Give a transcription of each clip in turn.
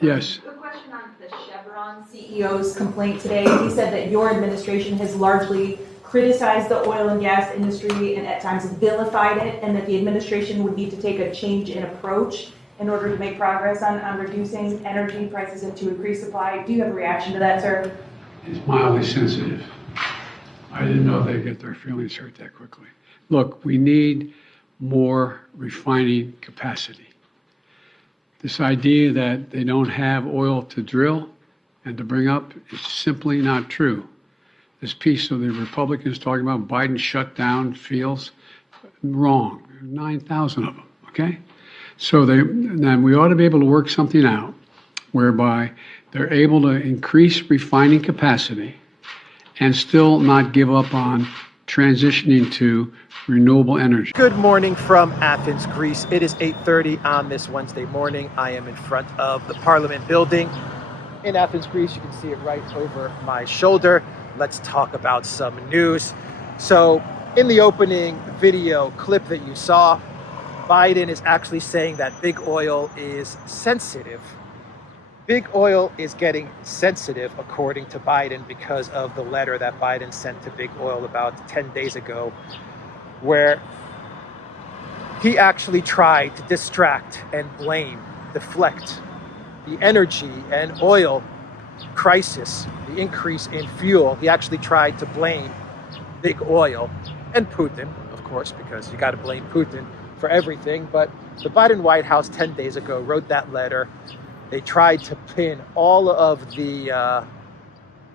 Yes. A question on the Chevron CEO's complaint today. He said that your administration has largely criticized the oil and gas industry and at times vilified it, and that the administration would need to take a change in approach in order to make progress on reducing energy prices and to increase supply. Do you have a reaction to that, sir? It's mildly sensitive. I didn't know they'd get their feelings hurt that quickly. Look, we need more refining capacity. This idea that they don't have oil to drill and to bring up is simply not true. This piece of the Republicans talking about Biden shut down fields, wrong. 9,000 of them, okay? So then we ought to be able to work something out whereby they're able to increase refining capacity and still not give up on transitioning to renewable energy. Good morning from Athens, Greece. It is 8:30 on this Wednesday morning. I am in front of the Parliament building in Athens, Greece. You can see it right over my shoulder. Let's talk about some news. So in the opening video clip that you saw, Biden is actually saying that big oil is sensitive. Big oil is getting sensitive, according to Biden, because of the letter that Biden sent to big oil about 10 days ago, where he actually tried to distract and blame, deflect the energy and oil crisis, the increase in fuel. He actually tried to blame big oil and Putin, of course, because you got to blame Putin for everything. But the Biden White House 10 days ago wrote that letter. They tried to pin all of the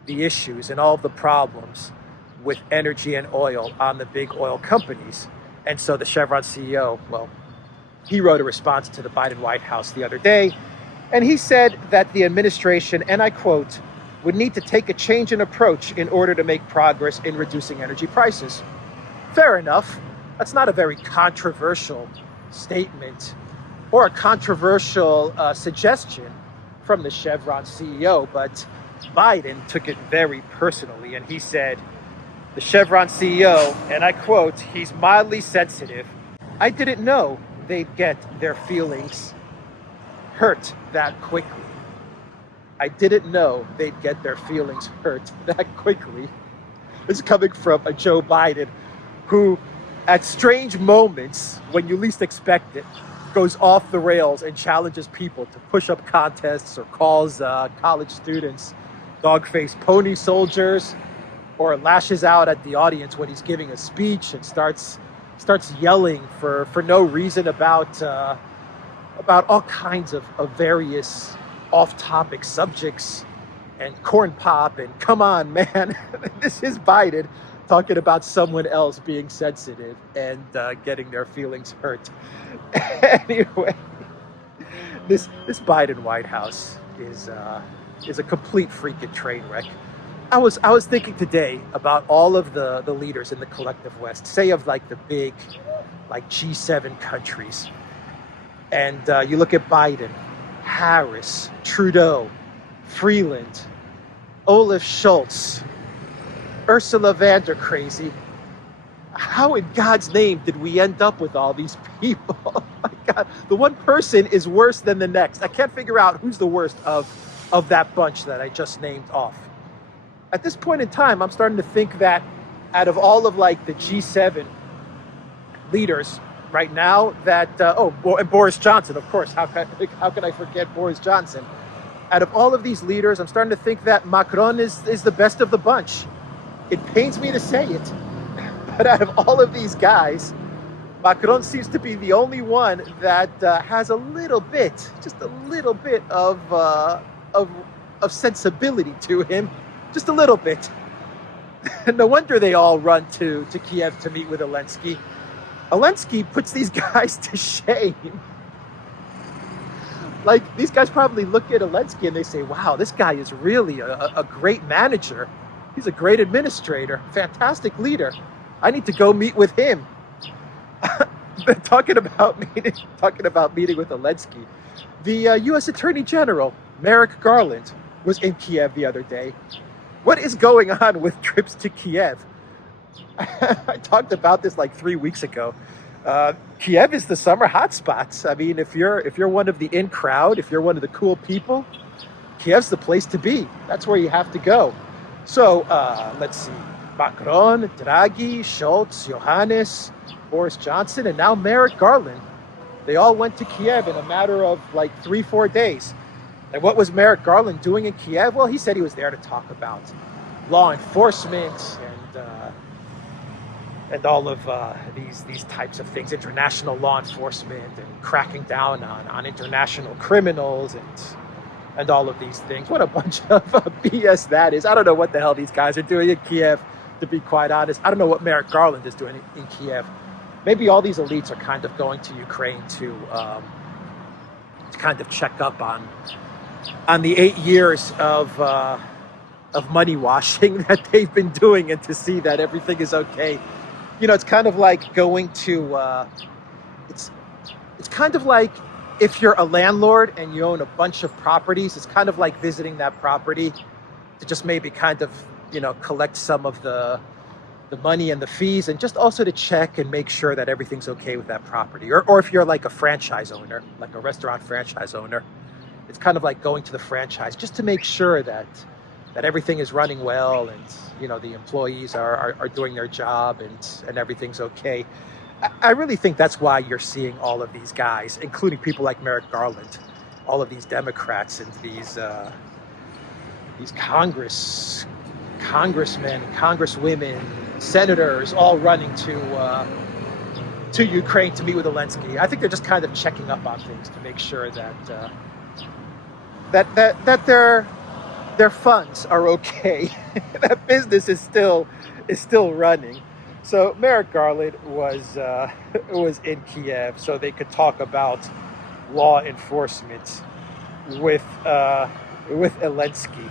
issues and all of the problems with energy and oil on the big oil companies. And so the Chevron CEO, well, he wrote a response to the Biden White House the other day, and he said that the administration, and I quote, would need to take a change in approach in order to make progress in reducing energy prices. Fair enough. That's not a very controversial statement or a controversial suggestion from the Chevron CEO, but Biden took it very personally, and he said, the Chevron CEO, and I quote, he's mildly sensitive. I didn't know they'd get their feelings hurt that quickly. I didn't know they'd get their feelings hurt that quickly. This is coming from a Joe Biden who, at strange moments, when you least expect it, goes off the rails and challenges people to push-up contests or calls college students dog-faced pony soldiers, or lashes out at the audience when he's giving a speech and starts yelling for no reason about all kinds of various off-topic subjects and corn pop and come on, man. This is Biden talking about someone else being sensitive and getting their feelings hurt. Anyway, this Biden White House is a complete freaking train wreck. I was thinking today about all of the leaders in the collective West, say of like the big like G7 countries. And you look at Biden, Harris, Trudeau, Freeland, Olaf Scholz, Ursula von der Crazy. How in God's name did we end up with all these people? Oh my God, the one person is worse than the next. I can't figure out who's the worst of that bunch that I just named off. At this point in time, I'm starting to think that out of all of like the G7 leaders right now, that and Boris Johnson, of course. How can I forget Boris Johnson? Out of all of these leaders, I'm starting to think that Macron is the best of the bunch. It pains me to say it, but out of all of these guys, Macron seems to be the only one that has a little bit, just a little bit of sensibility to him. Just a little bit. No wonder they all run to Kyiv to meet with Zelensky. Zelensky puts these guys to shame. Like, these guys probably look at Zelensky and they say, wow, this guy is really a great manager. He's a great administrator, fantastic leader. I need to go meet with him. talking about meeting with Zelensky. The U.S. Attorney General, Merrick Garland, was in Kyiv the other day. What is going on with trips to Kyiv? I talked about this like 3 weeks ago. Kyiv is the summer hotspots. I mean, if you're one of the in crowd, if you're one of the cool people, Kyiv's the place to be. That's where you have to go. So let's see. Macron, Draghi, Schultz, Johannes, Boris Johnson, and now Merrick, Garland. They all went to Kyiv in a matter of like 3-4 days. And what was Merrick Garland doing in Kyiv? Well, he said he was there to talk about law enforcement and all of these types of things, international law enforcement and cracking down on international criminals and all of these things. What a bunch of BS that is. I don't know what the hell these guys are doing in Kyiv, to be quite honest. I don't know what Merrick Garland is doing in Kyiv. Maybe all these elites are kind of going to Ukraine to kind of check up on the 8 years of money washing that they've been doing, and to see that everything is okay. You know, it's kind of like going to it's kind of like if you're a landlord and you own a bunch of properties, it's kind of like visiting that property to just maybe kind of, you know, collect some of the money and the fees, and just also to check and make sure that everything's okay with that property. Or if you're like a franchise owner, like a restaurant franchise owner, it's kind of like going to the franchise just to make sure that everything is running well, and, you know, the employees are doing their job and everything's okay. I really think that's why you're seeing all of these guys, including people like Merrick Garland, all of these Democrats and these congressmen, congresswomen, senators, all running to Ukraine to meet with Zelensky. I think they're just kind of checking up on things to make sure that their funds are okay, that business is still running. So Merrick Garland was in Kyiv so they could talk about law enforcement with Zelensky.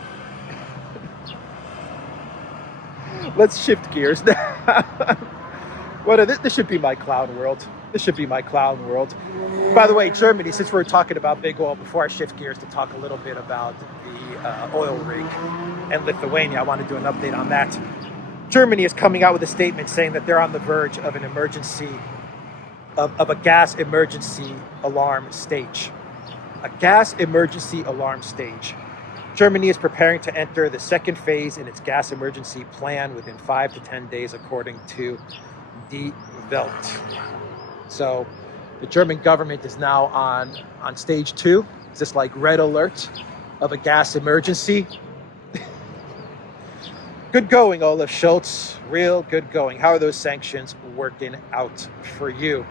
Let's shift gears now. This should be my clown world. This should be my clown world. By the way, Germany, since we're talking about big oil, before I shift gears to talk a little bit about the oil rig and Lithuania, I want to do an update on that. Germany is coming out with a statement saying that they're on the verge of an emergency, of a gas emergency alarm stage. A gas emergency alarm stage. Germany is preparing to enter the second phase in its gas emergency plan within 5 to 10 days, according to Die Welt. So the German government is now on stage 2. It's just like red alert of a gas emergency. Good going, Olaf Scholz. Real good going. How are those sanctions working out for you?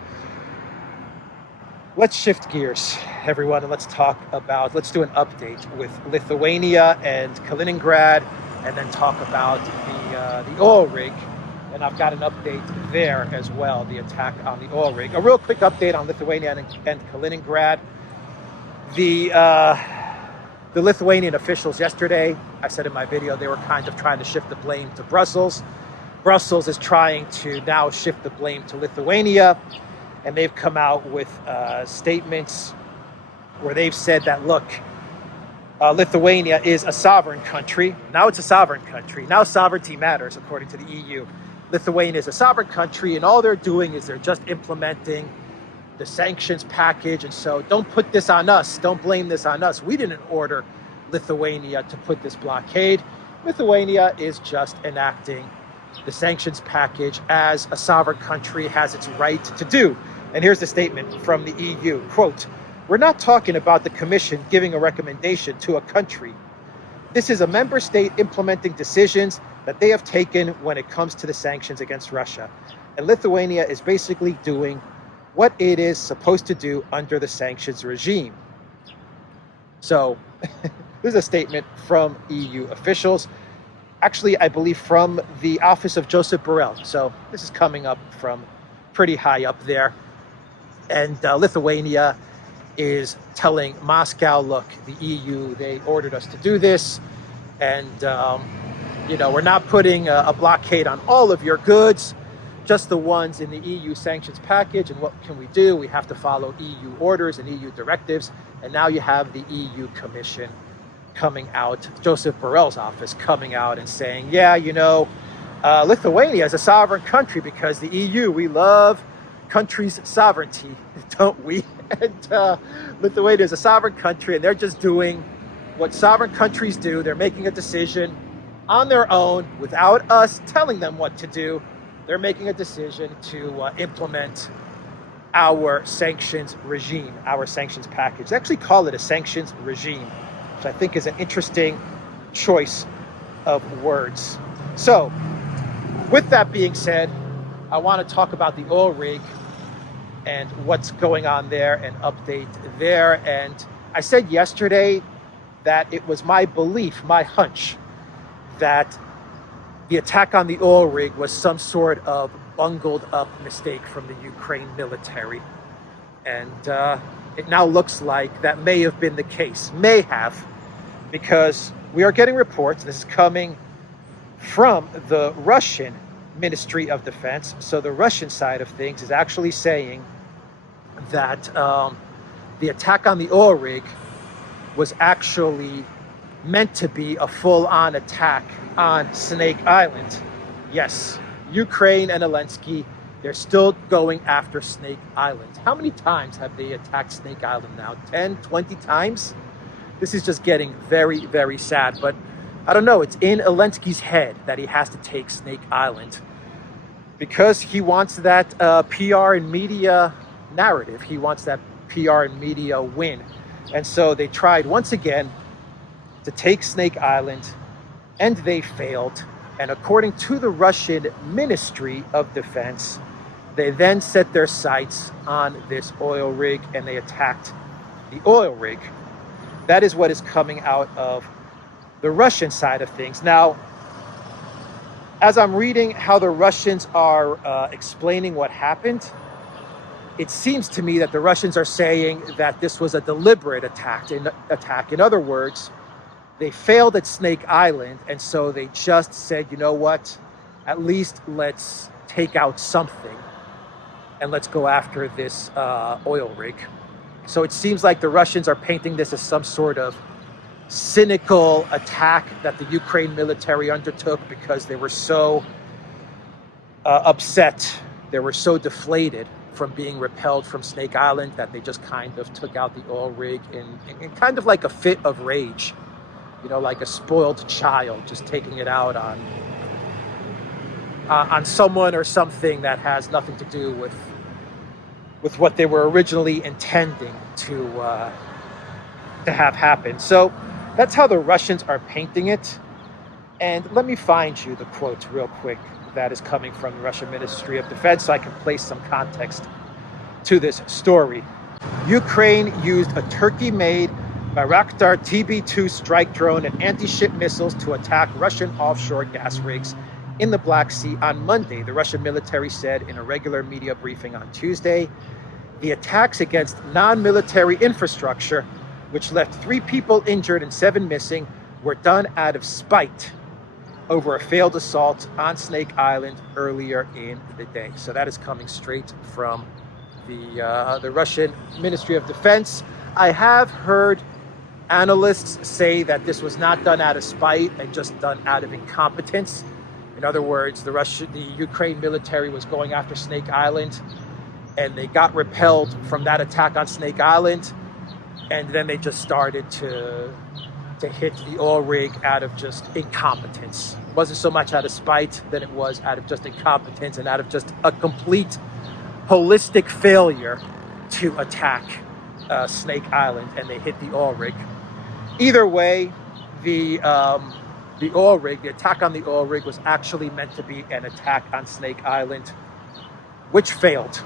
Let's shift gears, everyone, and let's do an update with Lithuania and Kaliningrad, and then talk about the oil rig. And I've got an update there as well, the attack on the oil rig. A real quick update on Lithuania and Kaliningrad. The Lithuanian officials yesterday, I said in my video, they were kind of trying to shift the blame to Brussels. Brussels is trying to now shift the blame to Lithuania. And they've come out with statements where they've said that, look, Lithuania is a sovereign country. Now it's a sovereign country. Now sovereignty matters, according to the EU. Lithuania is a sovereign country, and all they're doing is they're just implementing the sanctions package. And so don't put this on us. Don't blame this on us. We didn't order Lithuania to put this blockade. Lithuania is just enacting the sanctions package as a sovereign country has its right to do. And here's the statement from the EU, quote, "We're not talking about the Commission giving a recommendation to a country. This is a member state implementing decisions that they have taken when it comes to the sanctions against Russia. And Lithuania is basically doing what it is supposed to do under the sanctions regime." So this is a statement from EU officials. Actually, I believe from the office of Joseph Borrell. So this is coming up from pretty high up there. And Lithuania is telling Moscow, look, the EU, they ordered us to do this. And, we're not putting a blockade on all of your goods, just the ones in the EU sanctions package. And what can we do? We have to follow EU orders and EU directives. And now you have the EU Commission coming out, Joseph Borrell's office coming out and saying, yeah, Lithuania is a sovereign country because the EU, we love country's sovereignty, don't we? And Lithuania is a sovereign country, and they're just doing what sovereign countries do. They're making a decision on their own without us telling them what to do. They're making a decision to implement our sanctions regime, our sanctions package. They actually call it a sanctions regime, which I think is an interesting choice of words. So, with that being said, I want to talk about the oil rig and what's going on there and update there. And I said yesterday that it was my belief, my hunch, that the attack on the oil rig was some sort of bungled up mistake from the Ukraine military. And it now looks like that may have been the case, may have, because we are getting reports, this is coming from the Russian Ministry of Defense. So the Russian side of things is actually saying that the attack on the oil rig was actually meant to be a full-on attack on Snake Island. Yes, Ukraine and Zelensky, they're still going after Snake Island. How many times have they attacked Snake Island now? 10, 20 times? This is just getting very, very sad. But I don't know, it's in Zelensky's head that he has to take Snake Island because he wants that PR and media narrative. He wants that PR and media win. And so they tried once again to take Snake Island, and they failed. And according to the Russian Ministry of Defense, they then set their sights on this oil rig and they attacked the oil rig. That is what is coming out of the Russian side of things. Now, as I'm reading how the Russians are explaining what happened, it seems to me that the Russians are saying that this was a deliberate attack. In other words, they failed at Snake Island, and so they just said, you know what, at least let's take out something, and let's go after this oil rig. So it seems like the Russians are painting this as some sort of cynical attack that the Ukraine military undertook because they were so upset, they were so deflated from being repelled from Snake Island that they just kind of took out the oil rig in kind of like a fit of rage. You know, like a spoiled child just taking it out on someone or something that has nothing to do with what they were originally intending to have happen. So that's how the Russians are painting it. And let me find you the quote real quick that is coming from the Russian Ministry of Defense so I can place some context to this story. Ukraine used a Turkey-made Bayraktar TB2 strike drone and anti-ship missiles to attack Russian offshore gas rigs in the Black Sea on Monday, the Russian military said in a regular media briefing on Tuesday. The attacks against non-military infrastructure, which left 3 people injured and 7 missing, were done out of spite over a failed assault on Snake Island earlier in the day. So that is coming straight from the Russian Ministry of Defense. I have heard analysts say that this was not done out of spite and just done out of incompetence. In other words, the Ukraine military was going after Snake Island and they got repelled from that attack on Snake Island, and then they just started to hit the oil rig out of just incompetence. It wasn't so much out of spite than it was out of just incompetence and out of just a complete holistic failure to attack Snake Island, and they hit the oil rig. Either way, the oil rig, the attack on the oil rig was actually meant to be an attack on Snake Island, which failed,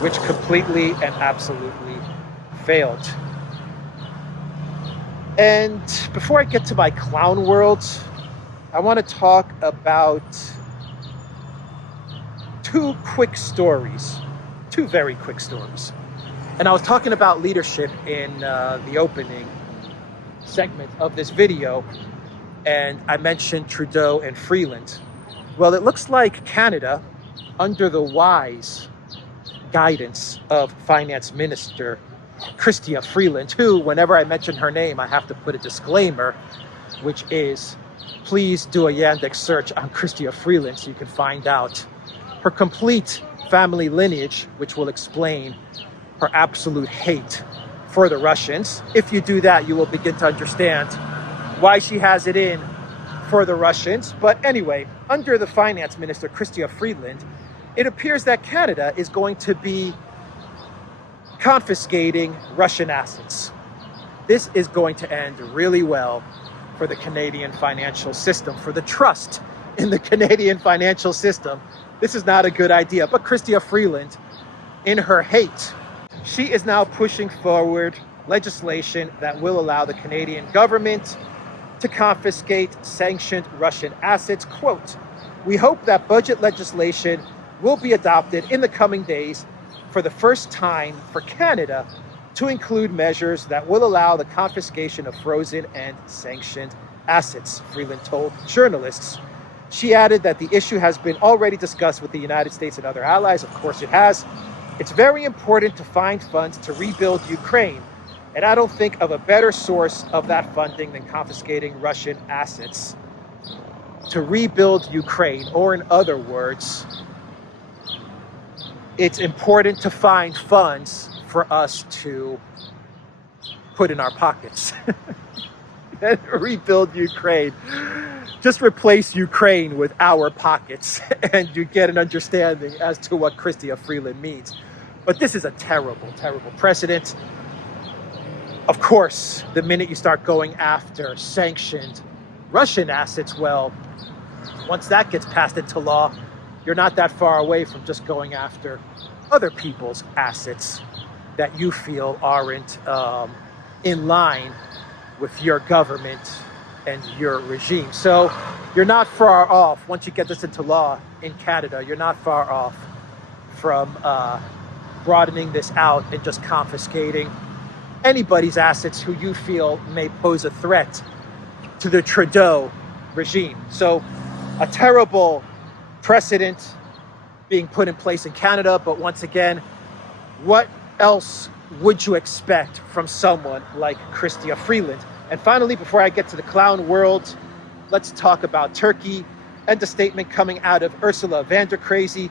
which completely and absolutely failed. And before I get to my clown world, I want to talk about 2 quick stories, 2 very quick stories. And I was talking about leadership in the opening segment of this video, and I mentioned Trudeau and Freeland. Well, it looks like Canada, under the wise guidance of Finance Minister Chrystia Freeland, who, whenever I mention her name, I have to put a disclaimer, which is, please do a Yandex search on Chrystia Freeland so you can find out her complete family lineage, which will explain her absolute hate for the Russians. If you do that, you will begin to understand why she has it in for the Russians. But anyway, under the finance minister, Christoforou, it appears that Canada is going to be confiscating Russian assets. This is going to end really well for the Canadian financial system, for the trust in the Canadian financial system. This is not a good idea. But Christoforou, in her hate, she is now pushing forward legislation that will allow the Canadian government to confiscate sanctioned Russian assets. Quote, "We hope that budget legislation will be adopted in the coming days for the first time for Canada to include measures that will allow the confiscation of frozen and sanctioned assets," Freeland told journalists. She added that the issue has been already discussed with the United States and other allies. Of course it has. "It's very important to find funds to rebuild Ukraine, and I don't think of a better source of that funding than confiscating Russian assets to rebuild Ukraine." Or in other words, it's important to find funds for us to put in our pockets and rebuild Ukraine. Just replace Ukraine with our pockets and you get an understanding as to what Christoforou means. But this is a terrible, terrible precedent. Of course, the minute you start going after sanctioned Russian assets, well, once that gets passed into law, you're not that far away from just going after other people's assets that you feel aren't in line with your government and your regime. So you're not far off, once you get this into law in Canada, you're not far off from broadening this out and just confiscating anybody's assets who you feel may pose a threat to the Trudeau regime. So a terrible precedent being put in place in Canada, but once again, what else would you expect from someone like Christoforou? And finally, before I get to the clown world, let's talk about Turkey and the statement coming out of Ursula von der Crazy,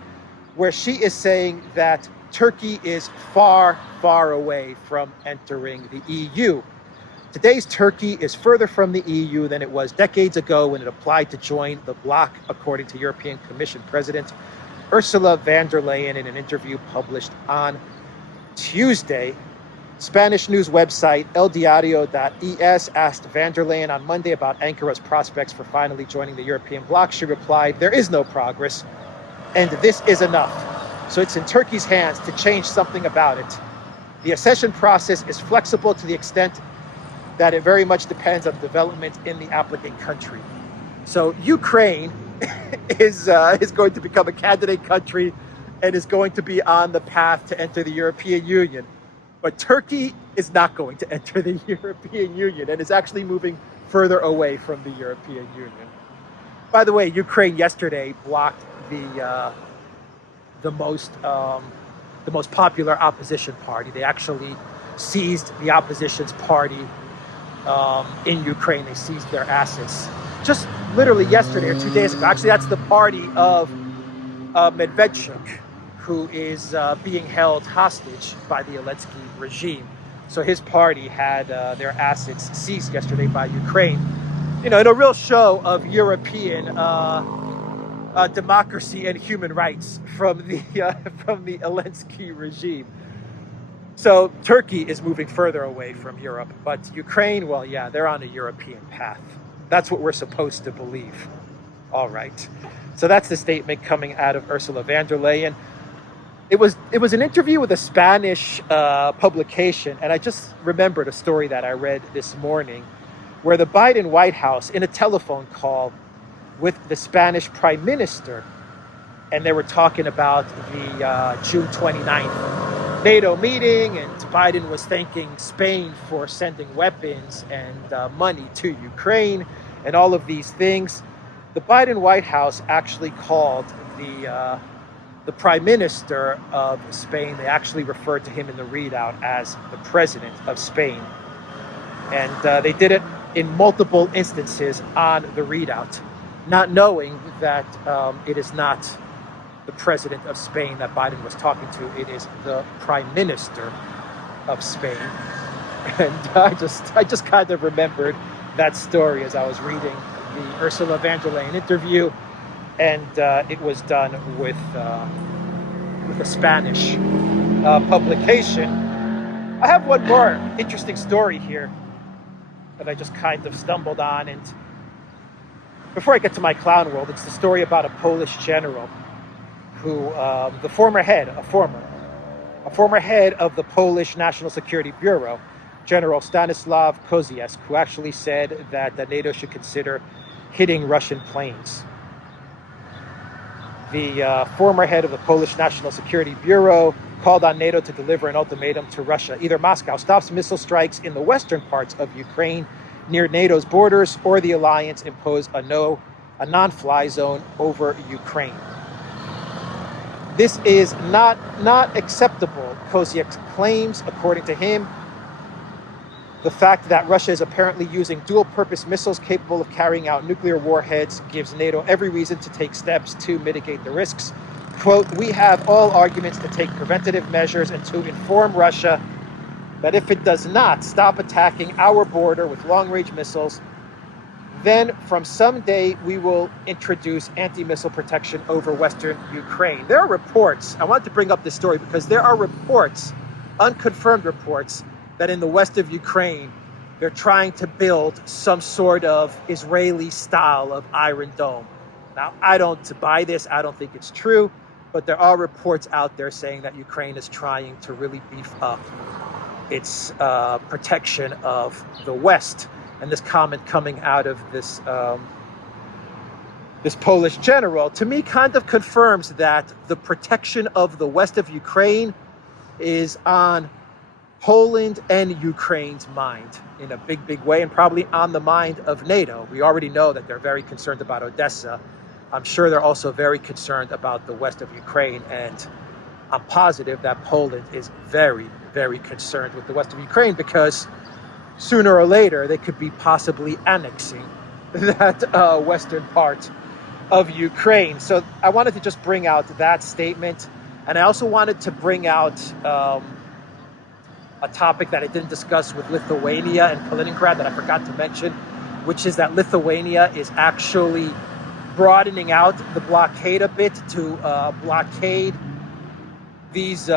where she is saying that Turkey is far, far away from entering the EU. Today's Turkey is further from the EU than it was decades ago when it applied to join the bloc, according to European Commission President Ursula von der Leyen in an interview published on Tuesday. Spanish news website eldiario.es asked von der Leyen on Monday about Ankara's prospects for finally joining the European bloc. She replied, "There is no progress, and this is enough. So it's in Turkey's hands to change something about it. The accession process is flexible to the extent that it very much depends on development in the applicant country." So Ukraine is going to become a candidate country and is going to be on the path to enter the European Union. But Turkey is not going to enter the European Union and is actually moving further away from the European Union. By the way, Ukraine yesterday blocked the most popular opposition party. They actually seized the opposition's party in Ukraine. They seized their assets just literally yesterday or 2 days ago. Actually, that's the party of Medvedchuk, who is being held hostage by the Zelensky regime. So his party had their assets seized yesterday by Ukraine. You know, in a real show of European democracy and human rights from the Zelensky regime. So Turkey is moving further away from Europe, but Ukraine, well, yeah, they're on a European path. That's what we're supposed to believe. All right. So that's the statement coming out of Ursula von der Leyen. It was an interview with a Spanish publication, and I just remembered a story that I read this morning where the Biden White House, in a telephone call with the Spanish Prime Minister, and they were talking about the June 29th NATO meeting, and Biden was thanking Spain for sending weapons and money to Ukraine and all of these things. The Biden White House actually called the Prime Minister of Spain, they actually referred to him in the readout as the President of Spain. And they did it in multiple instances on the readout, not knowing that it is not the president of Spain that Biden was talking to. It is the prime minister of Spain. And I just kind of remembered that story as I was reading the Ursula von der Leyen interview, and it was done with a Spanish publication. I have one more interesting story here that I just kind of stumbled on, and before I get to my clown world, it's the story about a Polish general who, the former head of the Polish National Security Bureau, General Stanisław Koziecki, who actually said that NATO should consider hitting Russian planes. The former head of the Polish National Security Bureau called on NATO to deliver an ultimatum to Russia. Either Moscow stops missile strikes in the western parts of Ukraine near NATO's borders, or the alliance impose a non-fly zone over Ukraine. This is not acceptable, Koziecki claims. According to him, the fact that Russia is apparently using dual-purpose missiles capable of carrying out nuclear warheads gives NATO every reason to take steps to mitigate the risks. Quote, "We have all arguments to take preventative measures and to inform Russia that if it does not stop attacking our border with long-range missiles, then from someday we will introduce anti-missile protection over Western Ukraine." There are reports, I wanted to bring up this story because there are reports, unconfirmed reports, that in the west of Ukraine, they're trying to build some sort of Israeli style of Iron Dome. Now, I don't buy this, I don't think it's true, but there are reports out there saying that Ukraine is trying to really beef up its protection of the West. And this comment coming out of this Polish general, to me, kind of confirms that the protection of the west of Ukraine is on Poland and Ukraine's mind in a big way, and probably on the mind of NATO. We already know that they're very concerned about Odessa. I'm sure they're also very concerned about the west of Ukraine, and I'm positive that Poland is very concerned with the west of Ukraine, because sooner or later they could be possibly annexing that western part of Ukraine. So I wanted to just bring out that statement, and I also wanted to bring out a topic that I didn't discuss with Lithuania and Kaliningrad that I forgot to mention, which is that Lithuania is actually broadening out the blockade a bit to blockade these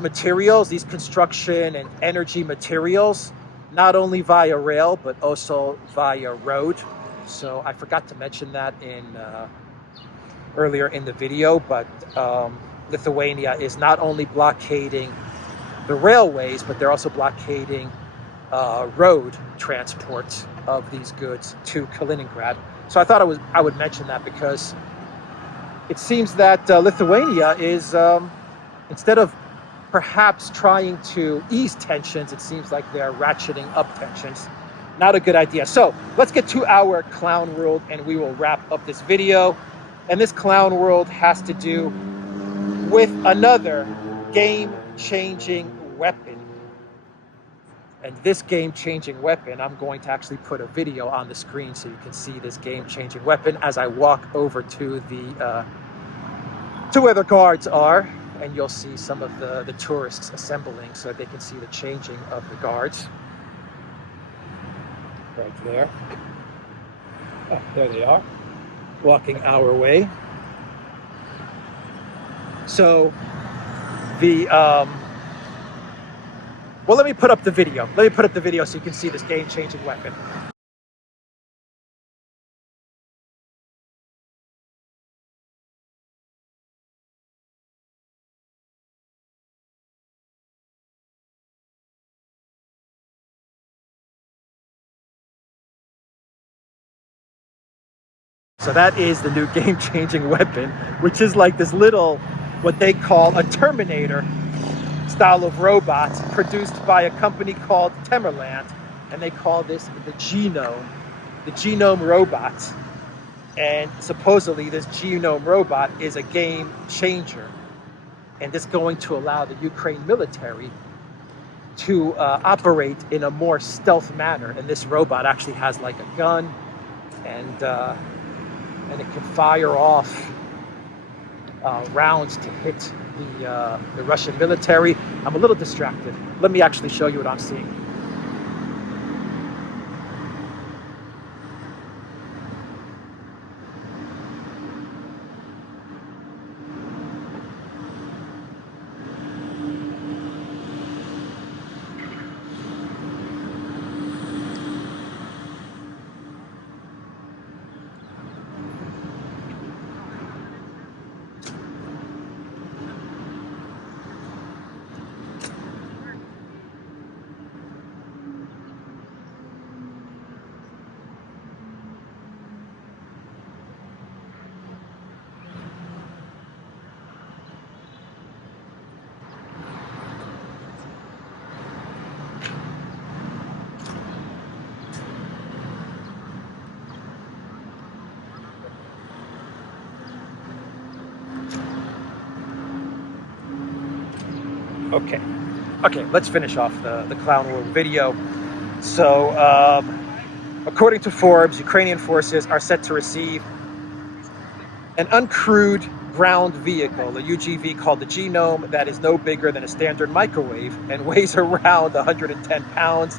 materials, these construction and energy materials, not only via rail, but also via road. So I forgot to mention that earlier in the video, but Lithuania is not only blockading the railways, but they're also blockading road transport of these goods to Kaliningrad. So I thought I would mention that, because it seems that Lithuania is, instead of perhaps trying to ease tensions, it seems like they're ratcheting up tensions. Not a good idea. So let's get to our clown world and we will wrap up this video. And this clown world has to do with another game-changing weapon. And this game-changing weapon, I'm going to actually put a video on the screen so you can see this game-changing weapon as I walk over to where the guards are, and you'll see some of the tourists assembling so that they can see the changing of the guards. Right there. Oh, there they are, walking our way. So well, let me put up the video. Let me put up the video so you can see this game-changing weapon. So that is the new game-changing weapon, which is like this little, what they call a Terminator style of robot produced by a company called Temerland, and they call this the genome robot. And supposedly this genome robot is a game changer, and it's going to allow the Ukraine military to operate in a more stealth manner. And this robot actually has like a gun, and it can fire off rounds to hit the Russian military. I'm a little distracted. Let me actually show you what I'm seeing. Okay, let's finish off the Clown World video. So, according to Forbes, Ukrainian forces are set to receive an uncrewed ground vehicle, a UGV called the Genome, that is no bigger than a standard microwave and weighs around 110 pounds.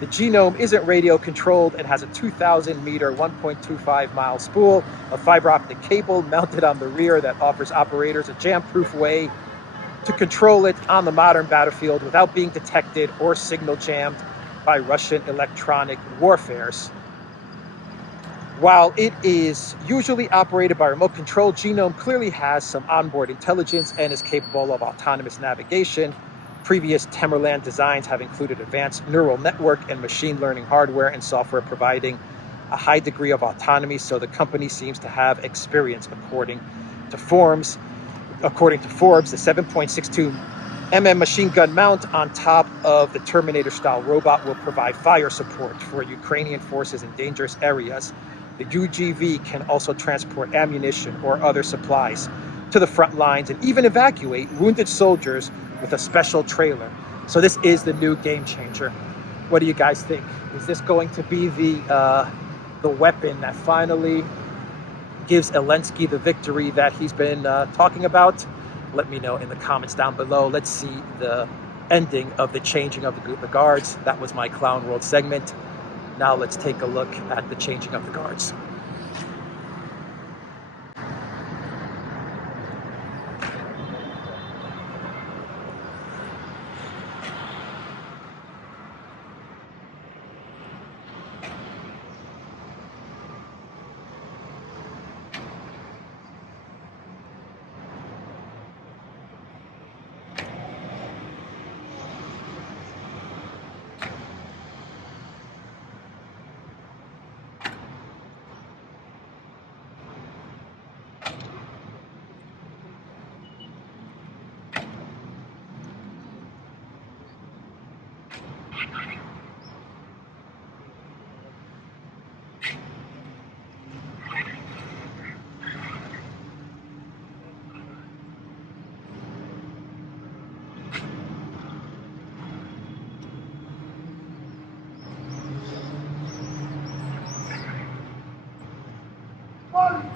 The Genome isn't radio controlled and has a 2,000 meter, 1.25 mile spool of fiber optic cable mounted on the rear that offers operators a jam-proof way to control it on the modern battlefield without being detected or signal jammed by Russian electronic warfares. While it is usually operated by remote control, Genome clearly has some onboard intelligence and is capable of autonomous navigation. Previous Tamerlan designs have included advanced neural network and machine learning hardware and software providing a high degree of autonomy, so the company seems to have experience. According to Forbes, the 7.62 mm machine gun mount on top of the Terminator-style robot will provide fire support for Ukrainian forces in dangerous areas. The UGV can also transport ammunition or other supplies to the front lines and even evacuate wounded soldiers with a special trailer. So this is the new game changer. What do you guys think? Is this going to be the weapon that finally gives Zelensky the victory that he's been talking about? Let me know in the comments down below. Let's see the ending of the changing of the guards. That was my Clown World segment. Now let's take a look at the changing of the guards.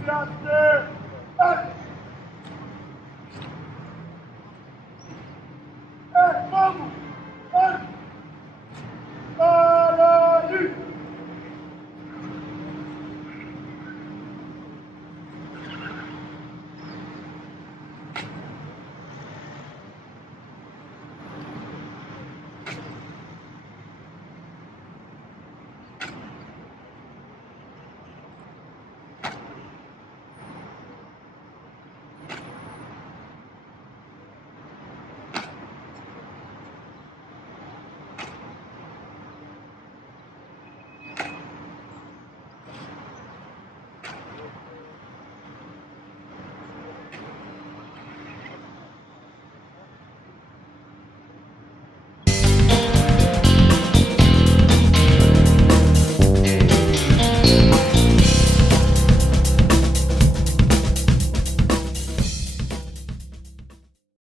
Justice!